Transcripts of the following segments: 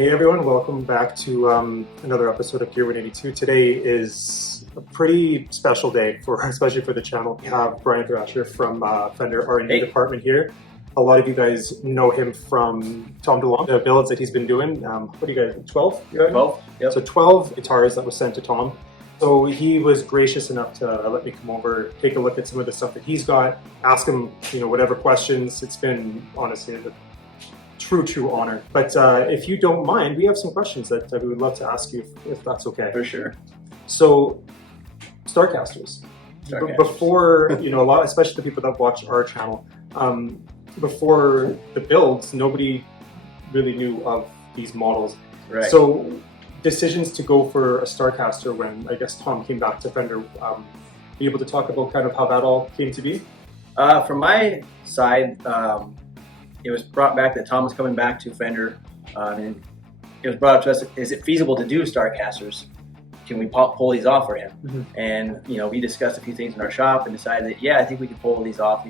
Hey everyone, welcome back to another episode of Gear 182. Today is a pretty special day, especially for the channel. We have Brian Thrasher from Fender R&D department here. A lot of you guys know him from Tom DeLonges, the builds that he's been doing. What do you guys, 12? 12, yep. So 12 guitars that was sent to Tom. So he was gracious enough to let me come over, take a look at some of the stuff that he's got, ask him, whatever questions. It's been, honestly, a true honor. But if you don't mind, we have some questions that we would love to ask you, if that's okay. For sure. So, Starcasters. Before, a lot, especially the people that watch our channel, before the builds, nobody really knew of these models. Right. So, decisions to go for a Starcaster when, I guess, Tom came back to Fender, be able to talk about kind of how that all came to be? From my side, it was brought back that Tom was coming back to Fender, and it was brought up to us, is it feasible to do Starcasters? Can we pull these off for him? Mm-hmm. And, we discussed a few things in our shop and decided that, yeah, I think we could pull these off,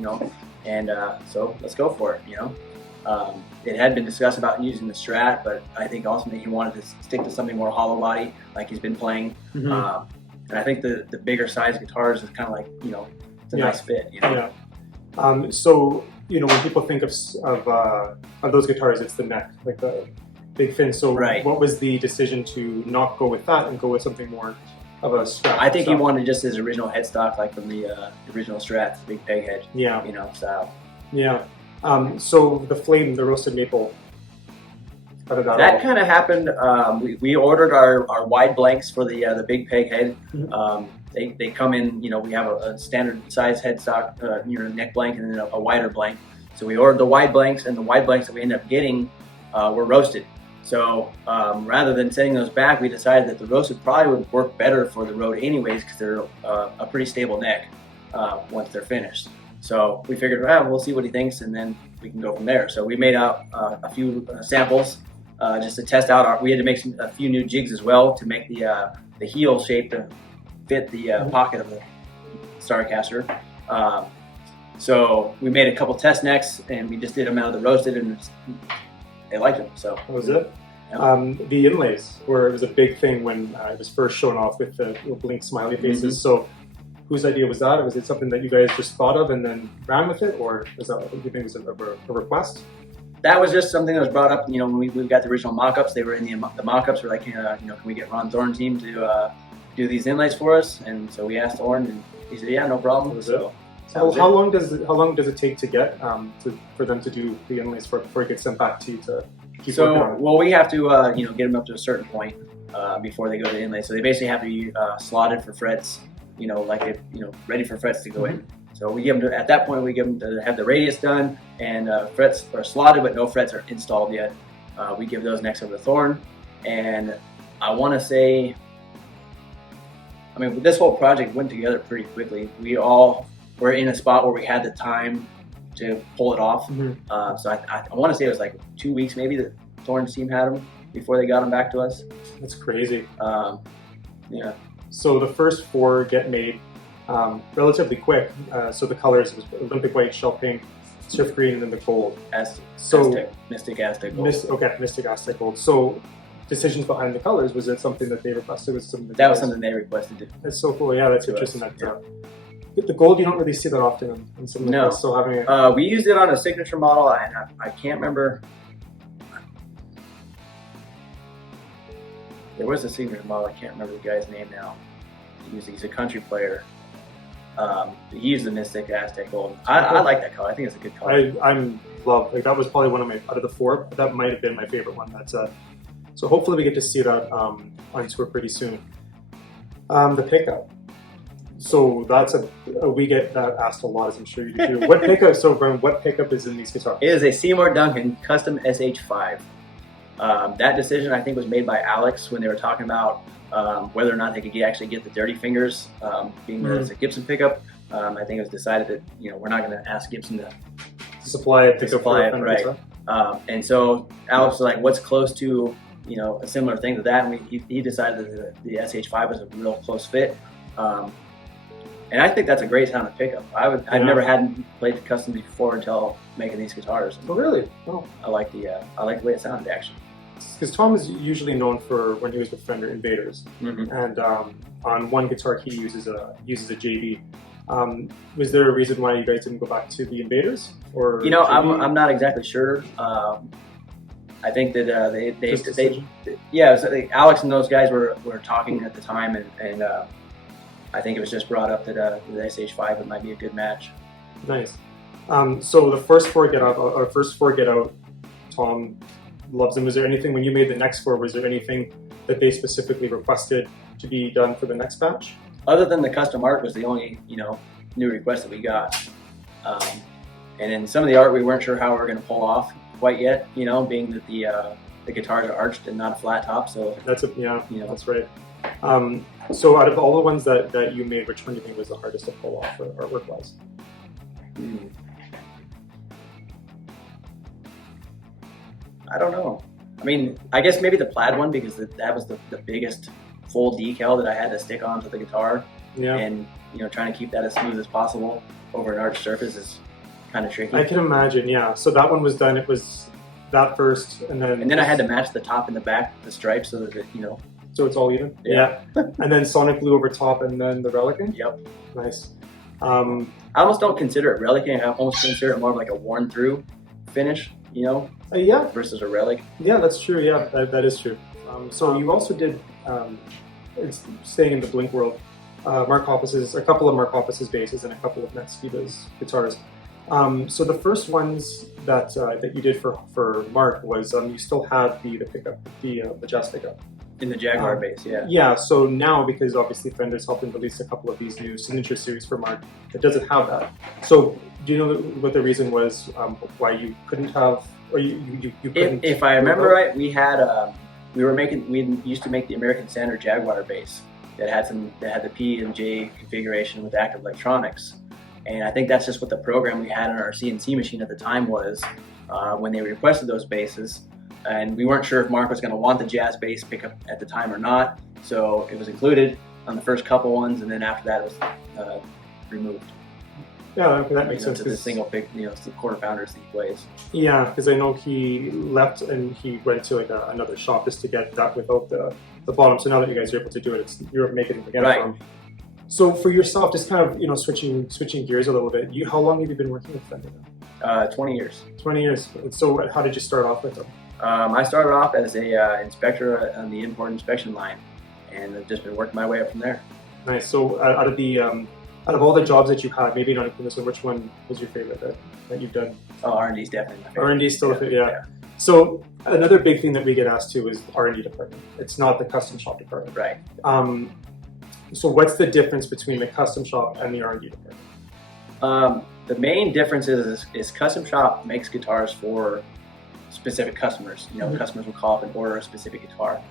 and so let's go for it, It had been discussed about using the Strat, but I think ultimately he wanted to stick to something more hollow body, like he's been playing. Mm-hmm. And I think the bigger size guitars is kind of like, it's a nice fit, Yeah. So, when people think of those guitars, it's the neck, like the big fin. So right. What was the decision to not go with that and go with something more of a Strat? I think he wanted just his original headstock, like from the original Strat, the big peg head, style. Yeah. So the flame, the roasted maple, how did that kind of happened. We ordered our wide blanks for the big peg head. Mm-hmm. They come in, we have a standard size headstock, neck blank, and then a wider blank. So we ordered the wide blanks, and the wide blanks that we ended up getting were roasted. So rather than sending those back, we decided that the roasted probably would work better for the road anyways, because they're a pretty stable neck once they're finished. So we figured, we'll see what he thinks, and then we can go from there. So we made out a few samples just to test out. We had to make a few new jigs as well to make the heel shape to fit the pocket of the Starcaster. So we made a couple test necks, and we just did them out of the roasted, and they liked them. So that was it. Yeah. The inlays were it was a big thing when it was first shown off with the blink smiley faces. Mm-hmm. So whose idea was that? Or was it something that you guys just thought of and then ran with it, or was that what you think was a request? That was just something that was brought up. When we got the original mock-ups, they were in the mock-ups. We're like, can we get Ron Thorne's team to do these inlays for us? And so we asked Thorne, and he said, yeah, no problem. So how long does it take to get for them to do the inlays before it gets sent back to you to keep working on it? Well, we have to get them up to a certain point before they go to inlay. So they basically have to be slotted for frets, ready for frets to go in. So we give them at that point we give them to have the radius done, and frets are slotted but no frets are installed yet. We give those next over to Thorne, and I want to say, this whole project went together pretty quickly. We all were in a spot where we had the time to pull it off. Mm-hmm. So I want to say it was like 2 weeks maybe that Thorne's team had them before they got them back to us. That's crazy. Yeah. So the first 4 get made relatively quick. So the colors was Olympic white, shell pink, surf green, and then the gold. Mystic Aztec gold. Mystic Aztec gold. So decisions behind the colors, was it something that they requested? Was something that was something they requested. That's so cool. Yeah, that's interesting. The gold, you don't really see that often in some of the guys still having it. We used it on a signature model, and I can't remember. There was a signature model. I can't remember the guy's name now. He's a country player. He used the Mystic Aztec gold. I like that color. I think it's a good color. That was probably one of my, out of the 4, that might have been my favorite one. So hopefully we get to see that on tour pretty soon. The pickup. So that's we get that asked a lot, as I'm sure you do too. What pickup? So Brian, what pickup is in these guitars? It is a Seymour Duncan custom SH5. That decision I think was made by Alex when they were talking about whether or not they could actually get the dirty fingers, being that it's a Gibson pickup. I think it was decided that we're not going to ask Gibson to supply it. Right. And so Alex was like, "What's close to a similar thing to that?" And he decided that the SH5 was a real close fit. And I think that's a great sounding pickup. I've never played the custom before until making these guitars. Oh really? Oh. I like the way it sounded actually. because Tom is usually known for when he was with Fender Invaders, and on one guitar he uses a JB. Was there a reason why you guys didn't go back to the Invaders? Or I'm not exactly sure. I think that Alex and those guys were talking at the time, and I think it was just brought up that the SH5 it might be a good match. Nice. So the first four Get Out, Tom loves them. Was there anything when you made the next four? Was there anything that they specifically requested to be done for the next batch? Other than the custom art was the only new request that we got, and then some of the art we weren't sure how we were going to pull off quite yet. Being that the guitars are arched and not a flat top, so that's that's right. So out of all the ones that you made, which one do you think was the hardest to pull off artwork wise? I don't know. I mean, I guess maybe the plaid one, because that was the biggest full decal that I had to stick onto the guitar. Yeah. And trying to keep that as smooth as possible over an arched surface is kind of tricky. I can imagine, yeah. So that one was done. It was that first, and then I had to match the top and the back, the stripes, so that So it's all even. Yeah. And then Sonic Blue over top, and then the Relicing. Yep. Nice. I almost don't consider it Relicing. I almost consider it more of like a worn through finish. Yeah. Versus a relic. Yeah, that's true. Yeah, that is true. So you also did, staying in the Blink world, a couple of Mark Hoppus's basses and a couple of Matt Skiba's guitars. So the first ones that you did for Mark was you still had the pickup, the jazz pickup. In the Jaguar bass, yeah. Yeah, so now, because obviously Fender's helped him release a couple of these new signature series for Mark, it doesn't have that. So do you know what the reason was why you couldn't have, or you couldn't? If I remember right, we used to make the American Standard Jaguar bass that had the P and J configuration with active electronics, and I think that's just what the program we had on our CNC machine at the time was when they requested those basses. And we weren't sure if Mark was going to want the jazz bass pickup at the time or not, so it was included on the first couple ones, and then after that it was removed. Yeah, that makes sense. To the single pick, quarter pounders he plays. Yeah, because I know he left and he went to another shop just to get that without the bottom. So now that you guys are able to do it, you're making it again. Right. So for yourself, just kind of switching gears a little bit. How long have you been working with Fender now? 20 years. 20 years. So how did you start off with them? I started off as a inspector on the import inspection line, and I've just been working my way up from there. Nice. So out of all the jobs that you had, maybe not including this one, which one was your favorite that you've done? Oh, R&D is definitely my favorite. R&D is still a favorite, yeah. So another big thing that we get asked to is the R&D department. It's not the custom shop department. Right. So what's the difference between the custom shop and the R&D department? The main difference is custom shop makes guitars for specific customers. Customers will call up and order a specific guitar.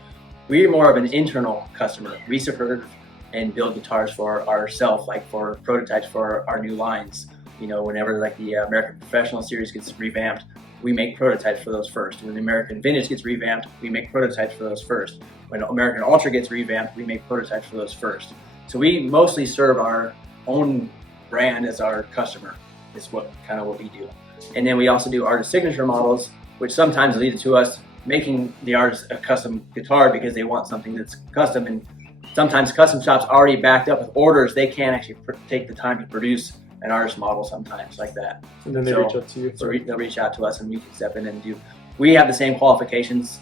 We're more of an internal customer. We serve and build guitars for ourselves, like for prototypes for our new lines. Whenever like the American Professional Series gets revamped, we make prototypes for those first. When the American Vintage gets revamped, we make prototypes for those first. When American Ultra gets revamped, we make prototypes for those first. So we mostly serve our own brand as our customer, is what we do. And then we also do artist signature models, which sometimes lead to us making the artist a custom guitar because they want something that's custom. And sometimes custom shops already backed up with orders. They can't actually take the time to produce an artist model sometimes like that. And then they reach out to you. So they'll reach out to us and we can step in and do. We have the same qualifications,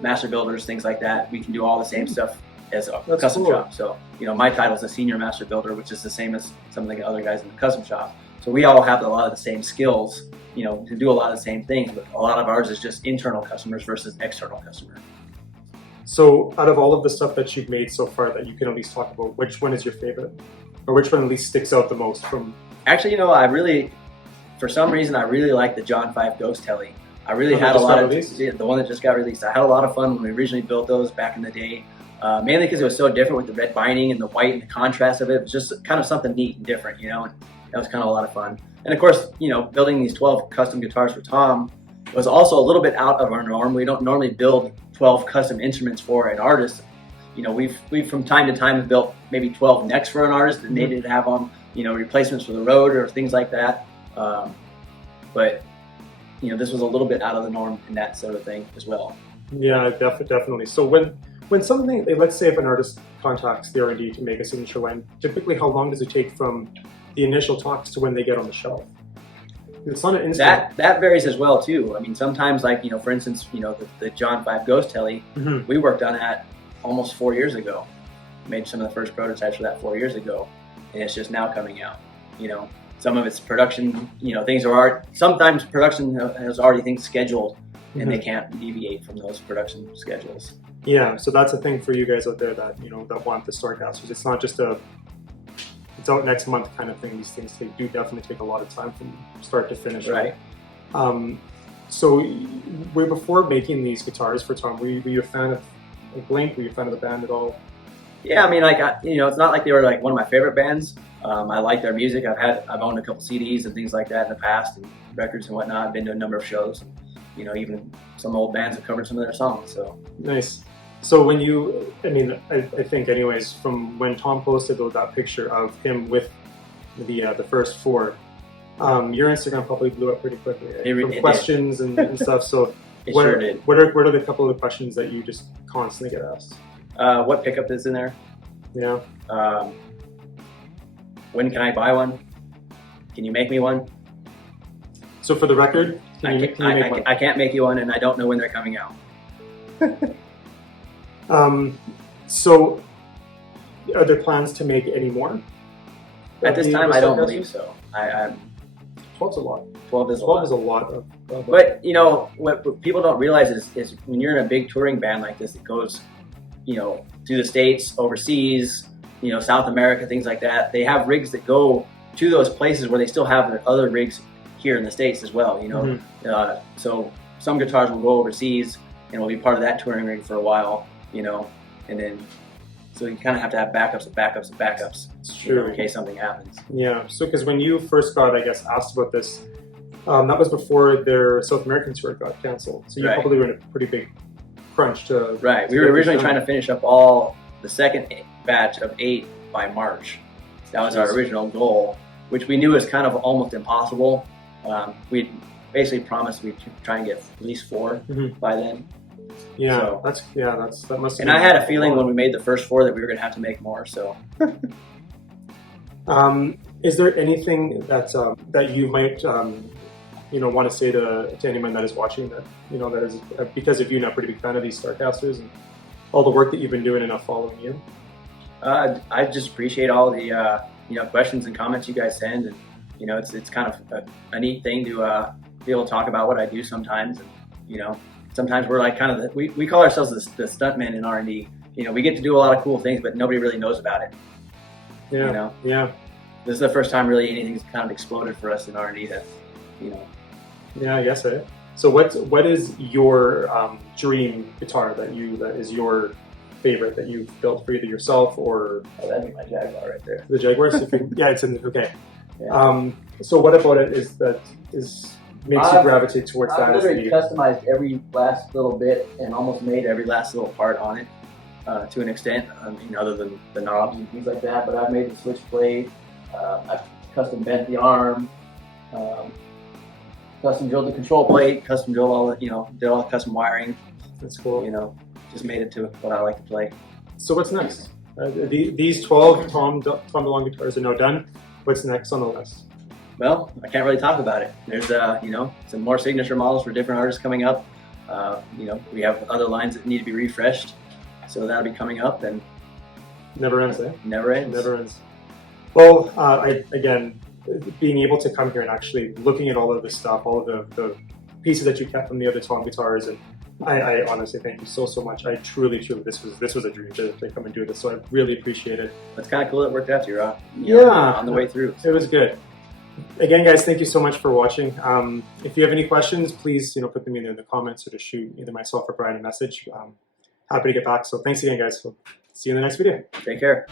master builders, things like that. We can do all the same stuff as a custom shop. So, my title is a senior master builder, which is the same as some of the other guys in the custom shop. So we all have a lot of the same skills, to do a lot of the same things, but a lot of ours is just internal customers versus external customer. So out of all of the stuff that you've made so far that you can at least talk about, which one is your favorite? Or which one at least sticks out the most from? Actually, for some reason, I really like the John 5 Ghost Telly. I really had a lot of, the one that just got released. I had a lot of fun when we originally built those back in the day, mainly because it was so different with the red binding and the white and the contrast of it. It was just kind of something neat and different, and that was kind of a lot of fun. And of course, building these 12 custom guitars for Tom was also a little bit out of our norm. We don't normally build 12 custom instruments for an artist. We've from time to time built maybe 12 necks for an artist and needed to have on, replacements for the Rode or things like that. But this was a little bit out of the norm in that sort of thing as well. Yeah, definitely. So when something, let's say if an artist contacts the R&D to make a signature line, typically how long does it take from the initial talks to when they get on the shelf? It's not an instant. That varies as well too. I mean, sometimes, like, for instance, the John 5 Ghost Telly, we worked on that almost 4 years ago. Made some of the first prototypes for that 4 years ago, and it's just now coming out. Some of it's production. Things are sometimes production has already things scheduled, and they can't deviate from those production schedules. Yeah, so that's a thing for you guys out there that that want the Starcasters. It's not just it's out next month kind of thing. These things do definitely take a lot of time from start to finish. Right. So before making these guitars for Tom, were you a fan of Blink? Were you a fan of the band at all? Yeah, I mean, it's not like they were like one of my favorite bands. I like their music. I've owned a couple CDs and things like that in the past, and records and whatnot. I've been to a number of shows. Even some old bands have covered some of their songs. So nice. So when I think anyways, from when Tom posted that picture of him with the first four, your Instagram probably blew up pretty quickly, right? From questions and stuff. So what are the couple of the questions that you just constantly get asked? What pickup is in there? Yeah. When can I buy one? Can you make me one? So for the record, I can't make you one, and I don't know when they're coming out. So are there plans to make any more? At this time, I don't believe so. 12's a lot. 12 is a lot. But what people don't realize is when you're in a big touring band like this, it goes, to the States, overseas, South America, things like that. They have rigs that go to those places where they still have their other rigs here in the States as well. So some guitars will go overseas and will be part of that touring rig for a while. And then so you kind of have to have backups of backups of backups. It's true. In case something happens. Yeah. So because when you first got, I guess, asked about this, that was before their South American tour got canceled. So you probably were in a pretty big crunch to. Right. We were originally trying to finish up all the second batch of 8 by March. That was our original goal, which we knew was kind of almost impossible. We basically promised we'd try and get at least 4 by then. Yeah, so, that must. And I had a feeling when we made the first 4 that we were going to have to make more. So, is there anything that you might want to say to anyone that is watching that that is because of you, not a pretty big fan of these Starcasters and all the work that you've been doing and not following you? I just appreciate all the questions and comments you guys send, and it's kind of a neat thing to be able to talk about what I do sometimes, and sometimes we're like kind of we call ourselves the stuntmen in R&D. We get to do a lot of cool things, but nobody really knows about it. Yeah. Yeah. This is the first time really anything's kind of exploded for us in R&D that Yeah, I guess right. So what is your dream guitar that is your favorite that you've built for either yourself or? Oh, that'd be my Jaguar right there. The Jaguar. Yeah, it's in okay. Yeah. So what about it makes you gravitate towards that? I've literally customized every last little bit and almost made every last little part on it to an extent. Other than the knobs and things like that, but I've made the switch plate. I've custom bent the arm. Custom drilled the control plate, custom drilled all did all the custom wiring. That's cool. Just made it to what I like to play. So what's next? These 12 Tom DeLonges guitars are now done. What's next on the list? Well, I can't really talk about it. There's some more signature models for different artists coming up. We have other lines that need to be refreshed, so that'll be coming up, and never ends, eh? Never ends. Never ends. Well, again, being able to come here and actually looking at all of this stuff, all of the pieces that you kept from the other Tom guitars, and I honestly thank you so much. I truly, this was a dream to come and do this, so I really appreciate it. That's kind of cool. It worked out to you, on the way through. It was good. Again, guys, thank you so much for watching. If you have any questions, please put them either in the comments or to shoot either myself or Brian a message. Happy to get back. So thanks again, guys. So see you in the next video. Take care.